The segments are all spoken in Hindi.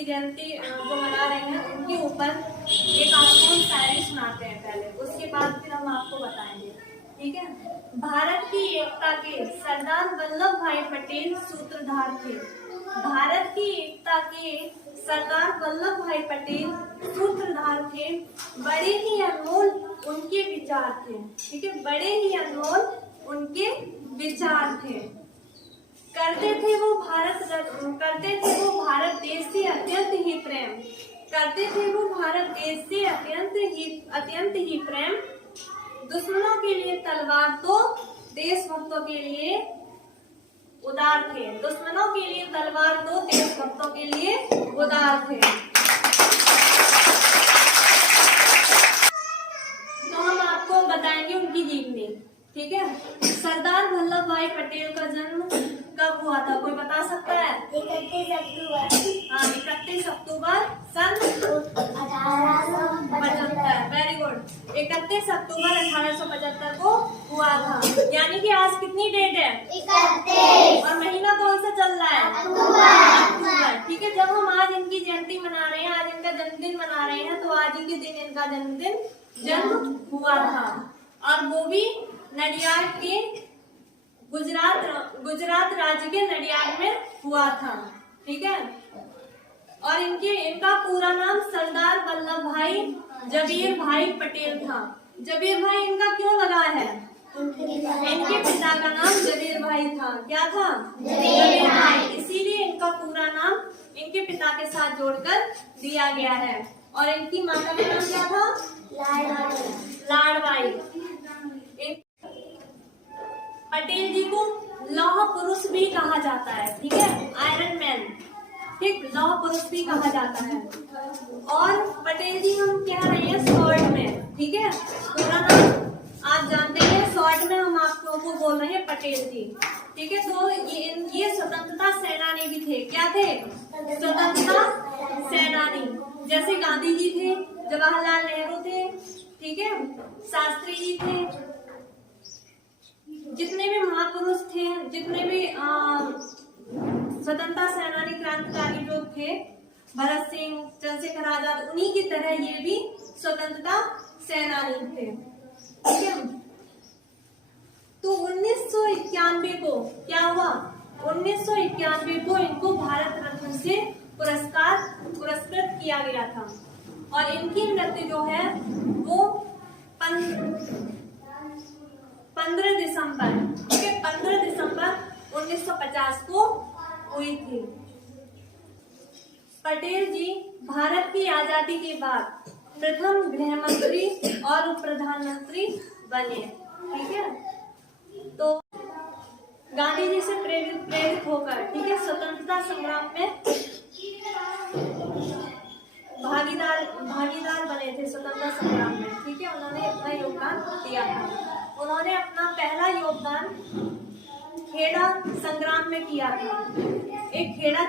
की जयंती जो मना रहे हैं उनके ऊपर एक आपको शायरी सुनाते हैं पहले, उसके बाद फिर हम आपको बताएंगे। ठीक है। भारत की एकता के सरदार वल्लभ भाई पटेल सूत्रधार थे। भारत की एकता के सरदार वल्लभ भाई पटेल सूत्रधार थे। बड़े ही अनमोल उनके विचार थे। ठीक है, बड़े ही अनमोल उनके विचार थे। करते थे वो भारत देश से अत्यंत ही प्रेम। करते थे वो भारत देश से अत्यंत ही प्रेम। दुश्मनों के लिए तलवार तो देशभक्तों के लिए उदार थे। दुश्मनों के लिए तलवार तो देशभक्तों के लिए उदार थे। तो हम आपको बताएंगे उनकी जीवनी। ठीक है। सरदार वल्लभ भाई पटेल का जन्म कब हुआ था, कोई बता सकता है? 31 अक्टूबर। हाँ, 31 अक्टूबर सन 1875। Very good. 31 अक्टूबर 1875 को हुआ था। यानी कि आज कितनी डेट है? 31। और महीना कौन सा चल रहा है? अक्टूबर। ठीक है। जब हम आज इनकी जयंती मना रहे हैं, आज इनका जन्मदिन मना रहे हैं, तो आज ही के दिन इनका जन्म हुआ था। और वो भी नडियाद के गुजरात राज्य के नडियाद में हुआ था। ठीक है। और इनका पूरा नाम सरदार वल्लभ भाई जबीर भाई पटेल था। जबीर भाई इनका क्यों लगा है? इनके पिता का नाम जबीर भाई था। क्या था? जबीर भाई। इसीलिए इनका पूरा नाम इनके पिता के साथ जोड़कर दिया गया है। और इनकी माता का नाम क्या था? लाडबाई। पटेल जी को लौह पुरुष भी कहा जाता है। ठीक है, आयरन मैन। ठीक, लौह पुरुष भी कहा जाता है। और पटेल जी हम कह रहे हैं शॉर्ट में। ठीक है, पूरा नाम आप जानते हैं, शॉर्ट में हम आपको बोल रहे हैं पटेल जी। ठीक है। तो ये स्वतंत्रता सेनानी भी थे। क्या थे? स्वतंत्रता सेनानी। जैसे गांधी जी थे, जवाहरलाल नेहरू थे, ठीक है, शास्त्री जी थे, जितने भी महापुरुष थे, जितने भी स्वतंत्रता सेनानी क्रांतिकारी जो थे, भगत सिंह, चंद्रशेखर आजाद, उन्हीं की तरह ये भी स्वतंत्रता सेनानी थे। ठीक है। तो 1991 को क्या हुआ? 1991 को इनको भारत रत्न से पुरस्कृत किया गया था। और इनकी मृत्यु जो है वो 15 दिसंबर, ठीक है, 15 दिसंबर 1950 को हुई थी। पटेल जी भारत की आजादी के बाद प्रथम गृह मंत्री और उप प्रधानमंत्री बने। ठीक है। तो गांधी जी से प्रेरित होकर, ठीक है, स्वतंत्रता संग्राम में भागीदार बने थे स्वतंत्रता संग्राम में। ठीक है, उन्होंने अपना योगदान दिया था। उन्होंने अपना पहला योगदान खेड़ा संग्राम में किया था। एक खेड़ा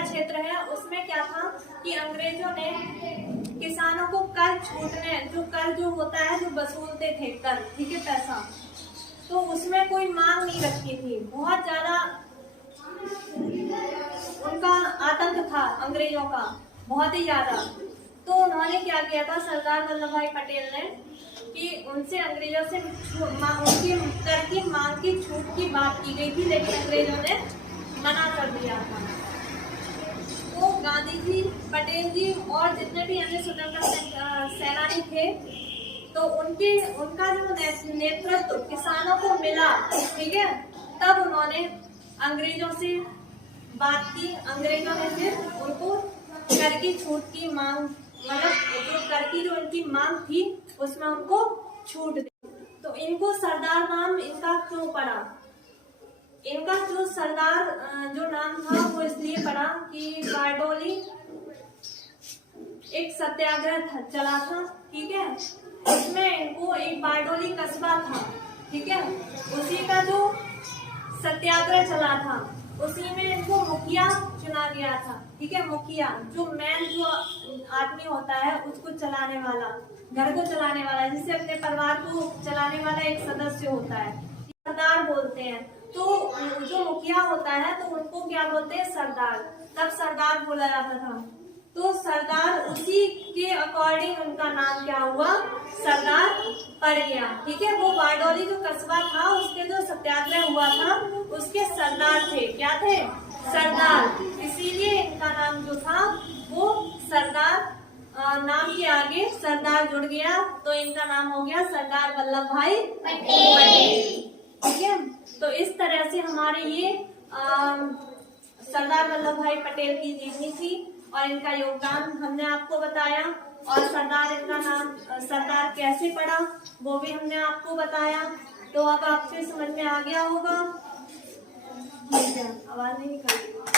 क्षेत्र है, उसमें क्या था कि अंग्रेजों ने किसानों को कर जो होता है, जो वसूलते थे कर, ठीक है, पैसा, तो उसमें कोई मांग नहीं रखी थी। बहुत ज्यादा उनका आतंक था अंग्रेजों का, बहुत ही ज्यादा। तो उन्होंने क्या किया था, सरदार वल्लभ भाई पटेल ने, कि उनसे अंग्रेजों से उनकी कर की मांग की छूट की बात की गई थी, लेकिन अंग्रेजों ने मना कर दिया था। तो गांधी जी, पटेल जी और जितने भी अन्य स्वतंत्रता सेनानी थे, तो उनका जो नेतृत्व किसानों को मिला, ठीक है, तब उन्होंने अंग्रेजों से बात की। अंग्रेजों ने फिर उनको कर की छूट की मांग, मतलब जो कर की जो उनकी मांग थी उसमें उनको छूट दी। तो इनको सरदार नाम इनका क्यों पड़ा? इनका जो सरदार जो नाम था वो इसलिए पड़ा कि बारडोली एक सत्याग्रह चला था। ठीक है, उसमें इनको एक बारडोली कस्बा था, ठीक है, उसी का जो सत्याग्रह चला था, उसी में इनको मुखिया चुना गया था। ठीक है, मुखिया जो आदमी होता है, उसको चलाने वाला, घर को चलाने वाला, जिससे अपने परिवार को चलाने वाला एक सदस्य होता है। सरदार बोलते हैं। तो जो मुखिया होता है तो उनको क्या बोलते हैं, सरदार। तब सरदार बोला जाता था। तो सरदार उसी के अकॉर्डिंग उनका नाम क्या हुआ, सरदार पड़ गया। ठीक है, वो बारडोली जो कस्बा था उसके जो सत्याग्रह हुआ था उसके सरदार थे। क्या थे, सरदार। इसीलिए इनका नाम जो था वो सरदार, नाम के आगे सरदार जुड़ गया तो इनका नाम हो गया सरदार वल्लभ भाई पटेल। ठीक है, तो इस तरह से हमारे ये सरदार वल्लभ भाई पटेल की जीवनी थी और इनका योगदान हमने आपको बताया। और सरदार, इनका नाम सरदार कैसे पड़ा वो भी हमने आपको बताया। तो अब आपके समझ में आ गया होगा। ठीक है, आवाज नहीं निकल रही।